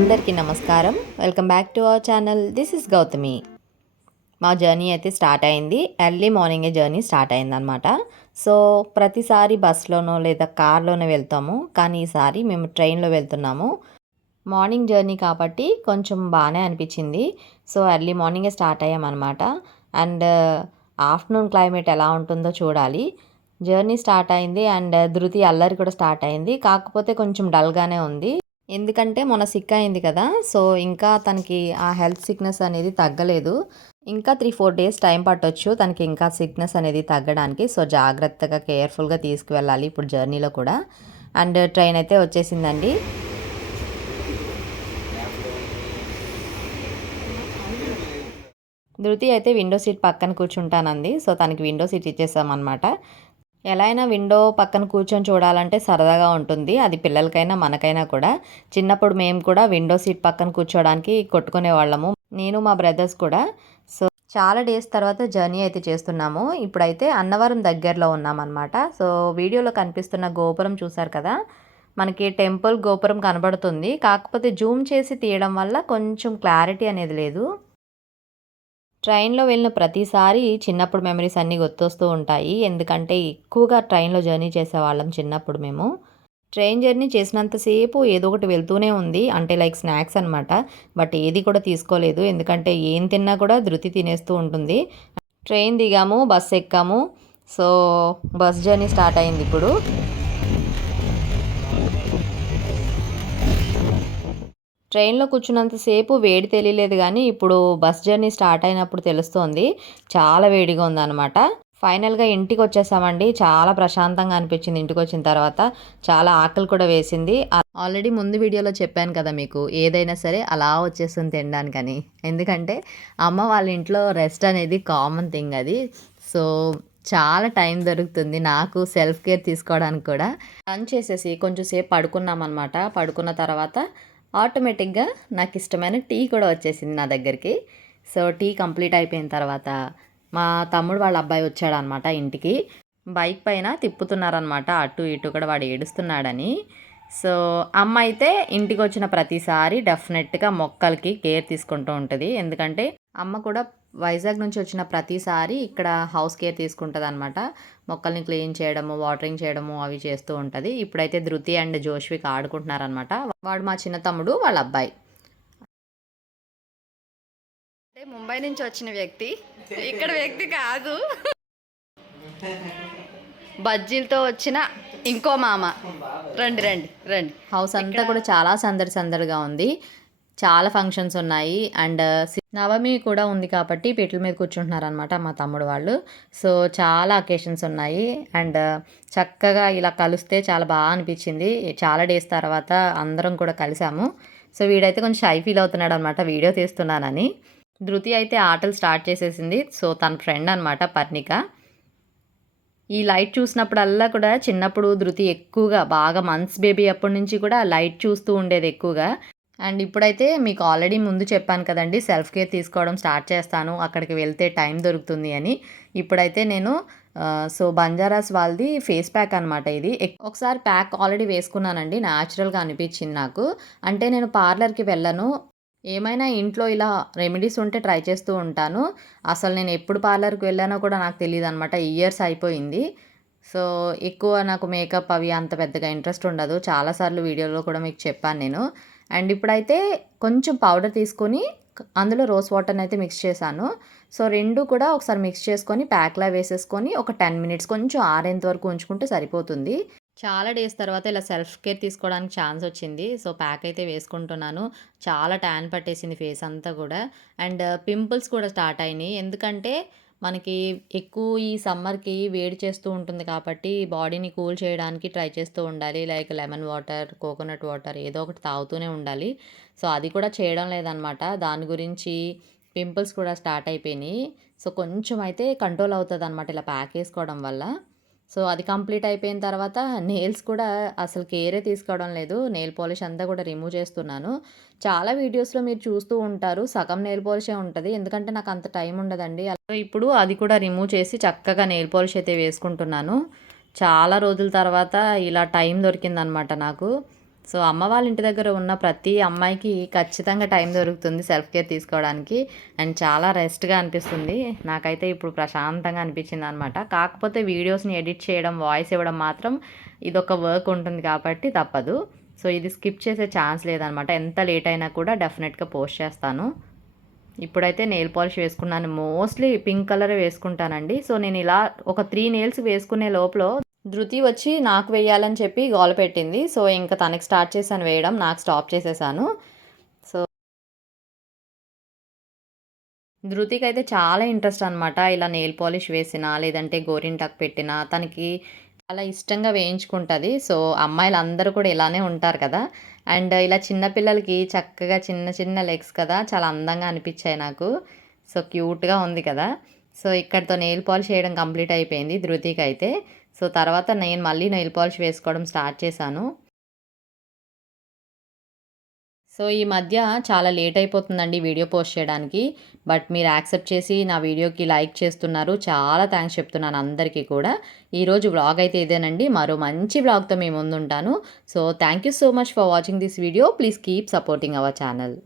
అందరికీ నమస్కారం. Welcome back to our channel this is Gautami మా జర్నీ అయితే స్టార్ట్ అయింది. ఎర్లీ మార్నింగే జర్నీ స్టార్ట్ అయిందనమాట సో ప్రతిసారి బస్లోనో లేదా కార్లోనో వెళ్తాము. కానీ ఈసారి మేము ట్రైన్లో వెళ్తున్నాము. మార్నింగ్ జర్నీ కాబట్టి కొంచెం బాగానే అనిపించింది. సో ఎర్లీ మార్నింగే స్టార్ట్ అయ్యామన్నమాట. అండ్ ఆఫ్టర్నూన్ క్లైమేట్ ఎలా ఉంటుందో చూడాలి. జర్నీ స్టార్ట్ అయింది. అండ్ uh, ధృతి అల్లరి కూడా స్టార్ట్ అయింది. కాకపోతే కొంచెం డల్గానే ఉంది. ఎందుకంటే మొన్న సిక్ అయింది కదా సో ఇంకా తనకి ఆ హెల్త్ సిక్నెస్ అనేది తగ్గలేదు. ఇంకా త్రీ ఫోర్ డేస్ టైం పట్టొచ్చు తనకి ఇంకా సిక్నెస్ అనేది తగ్గడానికి. సో జాగ్రత్తగా కేర్ఫుల్గా తీసుకువెళ్ళాలి ఇప్పుడు జర్నీలో కూడా. అండ్ ట్రైన్ అయితే వచ్చేసిందండి. ధృతి అయితే విండో సీట్ పక్కన కూర్చుంటానంది. సో తనకి విండో సీట్ ఇచ్చేసామన్నమాట. ఎలా అయినా విండో పక్కన కూర్చొని చూడాలంటే సరదాగా ఉంటుంది. అది పిల్లలకైనా మనకైనా కూడా. చిన్నప్పుడు మేము కూడా విండో సీట్ పక్కన కూర్చోడానికి కొట్టుకునే వాళ్ళము. నేను మా బ్రదర్స్ కూడా. సో చాలా డేస్ తర్వాత జర్నీ అయితే చేస్తున్నాము. ఇప్పుడైతే అన్నవరం దగ్గరలో ఉన్నామన్నమాట. సో వీడియోలో కనిపిస్తున్న గోపురం చూసారు కదా? మనకి టెంపుల్ గోపురం కనబడుతుంది. కాకపోతే జూమ్ చేసి తీయడం వల్ల కొంచెం క్లారిటీ అనేది లేదు. ట్రైన్లో వెళ్ళిన ప్రతిసారి చిన్నప్పుడు మెమరీస్ అన్నీ గుర్తొస్తూ ఉంటాయి. ఎందుకంటే ఎక్కువగా ట్రైన్లో జర్నీ చేసేవాళ్ళం చిన్నప్పుడు మేము. ట్రైన్ జర్నీ చేసినంతసేపు ఏదో ఒకటి వెళ్తూనే ఉంది. అంటే లైక్ స్నాక్స్ అనమాట బట్ ఏది కూడా తీసుకోలేదు. ఎందుకంటే ఏం తిన్నా కూడా ధృతి తినేస్తూ ఉంటుంది. ట్రైన్ దిగాము బస్ ఎక్కాము. సో బస్ జర్నీ స్టార్ట్ అయింది ఇప్పుడు. ట్రైన్లో కూర్చున్నంతసేపు వేడి తెలియలేదు కానీ ఇప్పుడు బస్ జర్నీ స్టార్ట్ అయినప్పుడు తెలుస్తోంది. చాలా వేడిగా ఉందన్నమాట. ఫైనల్గా ఇంటికి వచ్చేసామండి చాలా ప్రశాంతంగా అనిపించింది ఇంటికి వచ్చిన తర్వాత. చాలా ఆకలి కూడా వేసింది. ఆల్రెడీ ముందు వీడియోలో చెప్పాను కదా మీకు ఏదైనా సరే అలా వచ్చేస్తుంది తినడానికని. ఎందుకంటే అమ్మ వాళ్ళ ఇంట్లో రెస్ట్ అనేది కామన్ థింగ్ అది. సో చాలా టైం దొరుకుతుంది నాకు సెల్ఫ్ కేర్ తీసుకోవడానికి కూడా. రన్ చేసేసి కొంచెం సేపు పడుకున్నాం అనమాట పడుకున్న తర్వాత ఆటోమేటిక్గా నాకు ఇష్టమైన టీ కూడా వచ్చేసింది నా దగ్గరికి. సో టీ కంప్లీట్ అయిపోయిన తర్వాత మా తమ్ముడు వాళ్ళ అబ్బాయి వచ్చాడనమాట ఇంటికి. బైక్ పైన తిప్పుతున్నారనమాట. అటు ఇటు కూడా వాడు ఏడుస్తున్నాడని. సో అమ్మ అయితే ఇంటికి వచ్చిన ప్రతిసారి డెఫినెట్గా మొక్కలకి కేర్ తీసుకుంటూ ఉంటుంది. ఎందుకంటే అమ్మ కూడా వైజాగ్ నుంచి వచ్చిన ప్రతిసారి ఇక్కడ హౌస్ కేర్ తీసుకుంటుంది అనమాట మొక్కల్ని క్లీన్ చేయడము వాటరింగ్ చేయడము అవి చేస్తూ ఉంటుంది. ఇప్పుడైతే ధృతి అండ్ జోష్విక్ ఆడుకుంటున్నారనమాట వాడు మా చిన్న తమ్ముడు వాళ్ళ అబ్బాయి. అంటే ముంబై నుంచి వచ్చిన వ్యక్తి. ఇక్కడ వ్యక్తి కాదు. బజ్జీలతో వచ్చిన ఇంకో మామ. రండి రండి రండి. హౌస్ అంతా కూడా చాలా సందడి సందడిగా ఉంది. చాలా ఫంక్షన్స్ ఉన్నాయి. అండ్ నవమి కూడా ఉంది కాబట్టి పీటల మీద కూర్చుంటున్నారనమాట మా తమ్ముడు వాళ్ళు. సో చాలా అకేషన్స్ ఉన్నాయి. అండ్ చక్కగా ఇలా కలిస్తే చాలా బాగా అనిపించింది. చాలా డేస్ తర్వాత అందరం కూడా కలిసాము. సో వీడైతే కొంచెం షై ఫీల్ అవుతున్నాడు అనమాట వీడియో తీస్తున్నానని. ధృతి అయితే ఆటలు స్టార్ట్ చేసేసింది. సో తన ఫ్రెండ్ అనమాట పర్ణిక. ఈ లైట్ చూసినప్పుడల్లా కూడా చిన్నప్పుడు ధృతి ఎక్కువగా బాగా మంత్స్ బేబీ అప్పటి నుంచి కూడా లైట్ చూస్తూ ఉండేది ఎక్కువగా. అండ్ ఇప్పుడైతే మీకు ఆల్రెడీ ముందు చెప్పాను కదండి సెల్ఫ్ కేర్ తీసుకోవడం స్టార్ట్ చేస్తాను అక్కడికి వెళ్తే టైం దొరుకుతుంది అని. ఇప్పుడైతే నేను సో బంజారాస్ వాళ్ళది ఫేస్ ప్యాక్ అనమాట ఇది. ఒకసారి ప్యాక్ ఆల్రెడీ వేసుకున్నానండి న్యాచురల్గా అనిపించింది నాకు. అంటే నేను పార్లర్కి వెళ్ళను. ఏమైనా ఇంట్లో ఇలా రెమెడీస్ ఉంటే ట్రై చేస్తూ ఉంటాను. అసలు నేను ఎప్పుడు పార్లర్కి వెళ్ళానో కూడా నాకు తెలియదు అనమాట ఇయర్స్ అయిపోయింది. సో ఎక్కువ నాకు మేకప్ అవి అంత పెద్దగా ఇంట్రెస్ట్ ఉండదు. చాలాసార్లు వీడియోలో కూడా మీకు చెప్పాను నేను. అండ్ ఇప్పుడైతే కొంచెం పౌడర్ తీసుకొని అందులో రోస్ వాటర్ని అయితే మిక్స్ చేశాను. సో రెండు కూడా ఒకసారి మిక్స్ చేసుకొని ప్యాక్లా వేసేసుకొని ఒక టెన్ మినిట్స్ కొంచెం ఆరేంత వరకు ఉంచుకుంటే సరిపోతుంది. చాలా డేస్ తర్వాత ఇలా సెల్ఫ్ కేర్ తీసుకోవడానికి ఛాన్స్ వచ్చింది. సో ప్యాక్ అయితే వేసుకుంటున్నాను. చాలా ట్యాన్ పట్టేసింది ఫేస్ అంతా కూడా. అండ్ పింపుల్స్ కూడా స్టార్ట్ అయినాయి. ఎందుకంటే మనకి ఎక్కువ ఈ సమ్మర్కి వేడి చేస్తూ ఉంటుంది కాబట్టి బాడీని కూల్ చేయడానికి ట్రై చేస్తూ ఉండాలి. Like lemon water coconut water ఏదో ఒకటి తాగుతూనే ఉండాలి. సో అది కూడా చేయడం లేదనమాట. దాని గురించి పింపుల్స్ కూడా స్టార్ట్ అయిపోయినాయి. సో కొంచెం అయితే కంట్రోల్ అవుతుంది అనమాట ఇలా ప్యాక్ వేసుకోవడం వల్ల. సో అది కంప్లీట్ అయిపోయిన తర్వాత నెయిల్స్ కూడా అసలు కేరే తీసుకోవడం లేదు. నెయిల్ పాలిష్ అంతా కూడా రిమూవ్ చేస్తున్నాను. చాలా వీడియోస్లో మీరు చూస్తూ ఉంటారు. సగం నెయిల్ పాలిషే ఉంటుంది. ఎందుకంటే నాకు అంత టైం ఉండదండి. ఇప్పుడు అది కూడా రిమూవ్ చేసి చక్కగా నెయిల్ పాలిష్ అయితే వేసుకుంటున్నాను. చాలా రోజుల తర్వాత ఇలా టైం దొరికిందనమాట నాకు. సో అమ్మ వాళ్ళ ఇంటి దగ్గర ఉన్న ప్రతి అమ్మాయికి ఖచ్చితంగా టైం దొరుకుతుంది సెల్ఫ్ కేర్ తీసుకోవడానికి. అండ్ చాలా రెస్ట్గా అనిపిస్తుంది. నాకైతే ఇప్పుడు ప్రశాంతంగా అనిపించింది అనమాట కాకపోతే వీడియోస్ని ఎడిట్ చేయడం వాయిస్ ఇవ్వడం మాత్రం ఇదొక వర్క్ ఉంటుంది కాబట్టి తప్పదు. సో ఇది స్కిప్ చేసే ఛాన్స్ లేదనమాట ఎంత లేట్ అయినా కూడా డెఫినెట్గా పోస్ట్ చేస్తాను. ఇప్పుడైతే నెయిల్ పాలిష్ వేసుకున్నాను. మోస్ట్లీ పింక్ కలర్ వేసుకుంటానండి. సో నేను ఇలా ఒక త్రీ నెయిల్స్ వేసుకునే లోపల ధృతి వచ్చి నాకు వేయాలని చెప్పి గోల పెట్టింది. సో ఇంకా తనకి స్టార్ట్ చేశాను వేయడం నాకు స్టాప్ చేసేసాను. సో ధృతికి అయితే చాలా ఇంట్రెస్ట్ అనమాట ఇలా నెయిల్ పాలిష్ వేసినా లేదంటే గోరింటాకు పెట్టినా తనకి చాలా ఇష్టంగా వేయించుకుంటుంది. సో అమ్మాయిలు అందరూ కూడా ఇలానే ఉంటారు కదా. అండ్ ఇలా చిన్నపిల్లలకి చక్కగా చిన్న చిన్న లెగ్స్ కదా చాలా అందంగా అనిపించాయి నాకు. సో క్యూట్గా ఉంది కదా. సో ఇక్కడితో నెయిల్ పాలిష్ చేయడం కంప్లీట్ అయిపోయింది ధృతికి అయితే. సో తర్వాత నేను మళ్ళీ నెయిల్ పాలిష్ వేసుకోవడం స్టార్ట్ చేశాను. సో ఈ మధ్య చాలా లేట్ అయిపోతుందండి వీడియో పోస్ట్ చేయడానికి. బట్ మీరు యాక్సెప్ట్ చేసి నా వీడియోకి లైక్ చేస్తున్నారు. చాలా థ్యాంక్స్ చెప్తున్నాను అందరికీ కూడా. ఈరోజు వ్లాగ్ అయితే ఇదేనండి. మరో మంచి వ్లాగ్తో మేము ముందుంటాను. So thank you so much for watching this video. Please keep supporting our channel.